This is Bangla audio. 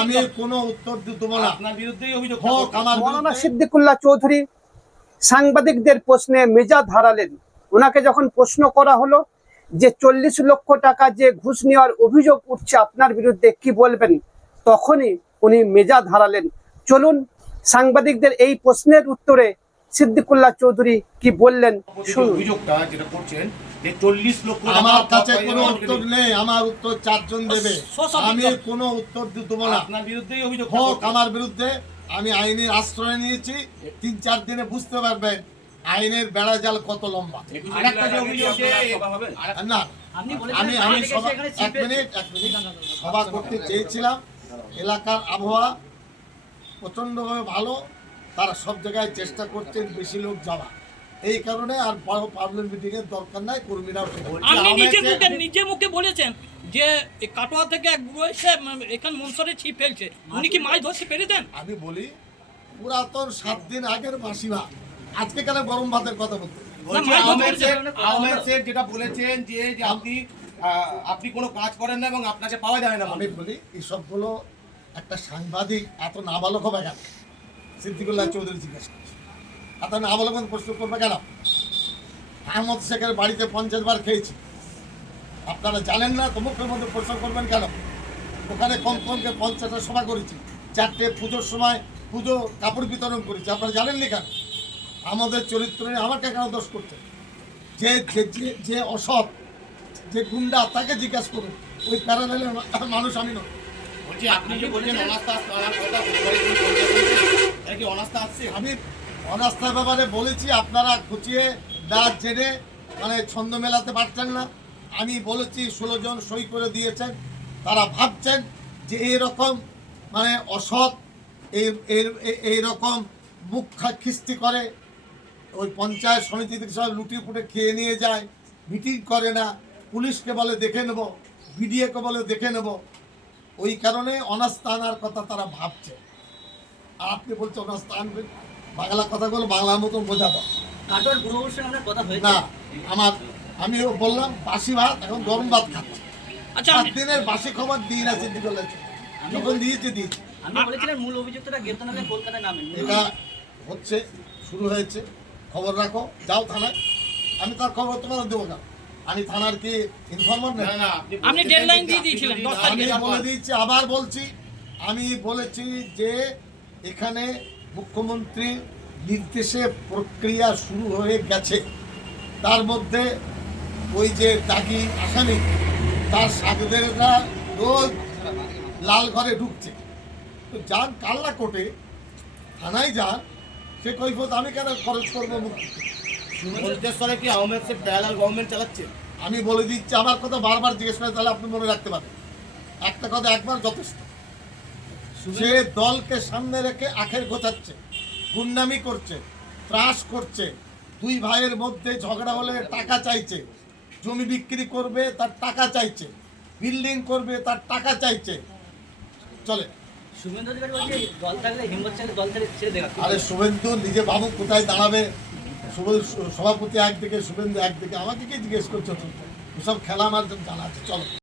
আমি কোনো উত্তর দিতে না। আপনার বিরুদ্ধেই অভিযোগ হোক আমার মৌলানা বিরুদ্ধে। সিদ্দিকুল্লাহ চৌধুরী সাংবাদিকদের প্রশ্নে মেজাজ হারালেন। ওনাকে যখন প্রশ্ন করা হলো যে চল্লিশ লক্ষ টাকা যে ঘুষ নেওয়ার অভিযোগ উঠছে আপনার বিরুদ্ধে কি বলবেন তখনই উনি মেজাজ হারালেন। চলুন সাংবাদিকদের এই প্রশ্নের উত্তরে সিদ্দিকুল্লাহ চৌধুরী কি বললেন অভিযোগটা যেটা করছেন যে চল্লিশ লক্ষ আমার কাছে কোনো উত্তর নেই। আমার উত্তর চারজন দেবে। আমি কোনো উত্তর দিতে না। আপনার বিরুদ্ধেই অভিযোগ হোক আমার বিরুদ্ধে আমি আইনের আশ্রয় নিয়েছি। তিন চার দিনে বুঝতে পারবেন আইনের বেড়া জাল কত লম্বা। আরেকটা যে অভিযোগ যে না আমি আমি এক মিনিট এক মিনিট। সভা করতে চেয়েছিলাম। এলাকার আবহাওয়া প্রচণ্ডভাবে ভালো তারা সব জায়গায় চেষ্টা করছেন বেশি লোক যাওয়া এই কারণে আর পাবলিক মিটিং এর দরকার নাই কর্মীরাও ঠিক আপনি নিজে মুখে নিজে মুখে বলেছেন যে কাটোয়া থেকে এক বুড়ো এসে এখান মনসরে ছিপ ফেলছে। উনি কি মাছ ধরতে পেরেছেন? আমি বলি পুরাতন সাত দিন আগের মাসিমা। আজকে কেন গরম ভাতের কথা বলতে? আহমেদ। যেটা বলেছেন যে আপনি আহ, আপনি কোনো কাজ করেন না এবং আপনাকে পাওয়া যায় না। আমি বলি এইসবগুলো একটা সাংবাদিক এত নাবালক হবে কেন? সিদ্দিকুল্লাহ চৌধুরী জিজ্ঞেস এত নাবালক হয়ে প্রশ্ন করবে কেন আহমদ শেখের বাড়িতে পঞ্চাশ বার খেয়েছি আপনারা জানেন না তো মুখের মধ্যে প্রশ্ন করবেন কেন ওখানে কম কমকে পঞ্চাশটা সভা করেছি চারটে পুজোর সময় পুজো কাপড় বিতরণ করেছি আপনারা জানেননি কেন আমাদের চরিত্র নিয়ে আমাকে কেন দোষ করছে যে যে- যে- অসৎ যে গুন্ডা তাকে জিজ্ঞাসা করুন ওই প্যারালেলের মানুষ আমি নয় বলছি আপনি যে বলছেন অনাস্থা কথা আমি অনাস্থার ব্যাপারে বলেছি, আপনারা খুঁচিয়ে দাঁত জেনে মানে ছন্দ মেলাতে পারছেন না। আমি বলেছি, ষোলো জন সই করে দিয়েছেন। তারা ভাবছেন যে এইরকম মানে অসৎ, এই এইরকম মুখ খিস্তি করে, ওই পঞ্চায়েত সমিতি থেকে সব লুটি পুটে খেয়ে নিয়ে যায়, মিটিং করে না, পুলিশকে বলে দেখে নেব, বিডিএকে বলে দেখে নেব। ওই কারণে অনাস্থা আনার কথা তারা ভাবছে। আর আপনি বলছেন অনাস্থা আনবেন বাংলা কথাগুলো বাংলার মতন বোঝাবো। কাটোয়ার কথা হয়েছে। না আমার আমিও বললাম বাসি ভাত এখন গরম ভাত খাচ্ছি। আচ্ছা সাত দিনের বাসি খবর দিই না সিদ্দিকুল্লাহ যখন দিয়েছে দিয়েছে। আমি বলেছিলেন মূল অভিযুক্তটা গ্রেপ্তার না কলকাতায় নামেন। এটা হচ্ছে শুরু হয়েছে। খবর রাখো যাও থানায়। আমি তার খবর তোমার দেবো কেন আমি থানার কি ইনফরমার না? না আপনি দিয়ে দিয়েছিলেন, না- তারিখে। আমি বলে। দিচ্ছি আবার বলছি। আমি বলেছি যে এখানে মুখ্যমন্ত্রী নির্দেশে প্রক্রিয়া শুরু হয়ে গেছে। তার মধ্যে ওই যে দাগি আসামি তার সাগদেররা রোজ লাল ঘরে ঢুকছে। তো যান কাল্লা কোর্টে থানায় যান সে কৈফত আমি কেন খরচ করব কি আহমেদ প্যারালাল গভর্নমেন্ট চালাচ্ছে? আমি বলে দিচ্ছি আমার কথা বারবার জিজ্ঞেস করে তাহলে আপনি মনে রাখতে পারেন। একটা কথা একবার যথেষ্ট। সে দলকে সামনে রেখে আখের গোছাচ্ছে গুন্ডামি করছে ত্রাস করছে দুই ভাইয়ের মধ্যে ঝগড়া হলে টাকা চাইছে জমি বিক্রি করবে তার টাকা চাইছে বিল্ডিং করবে তার টাকা চাইছে। চলে। আরে শুভেন্দু নিজে বাবু কোথায় দাঁড়াবে? সভাপতি একদিকে শুভেন্দু একদিকে। আমাকে কি জিজ্ঞেস করছ? ওসব খেলা আমার জানা আছে চলো।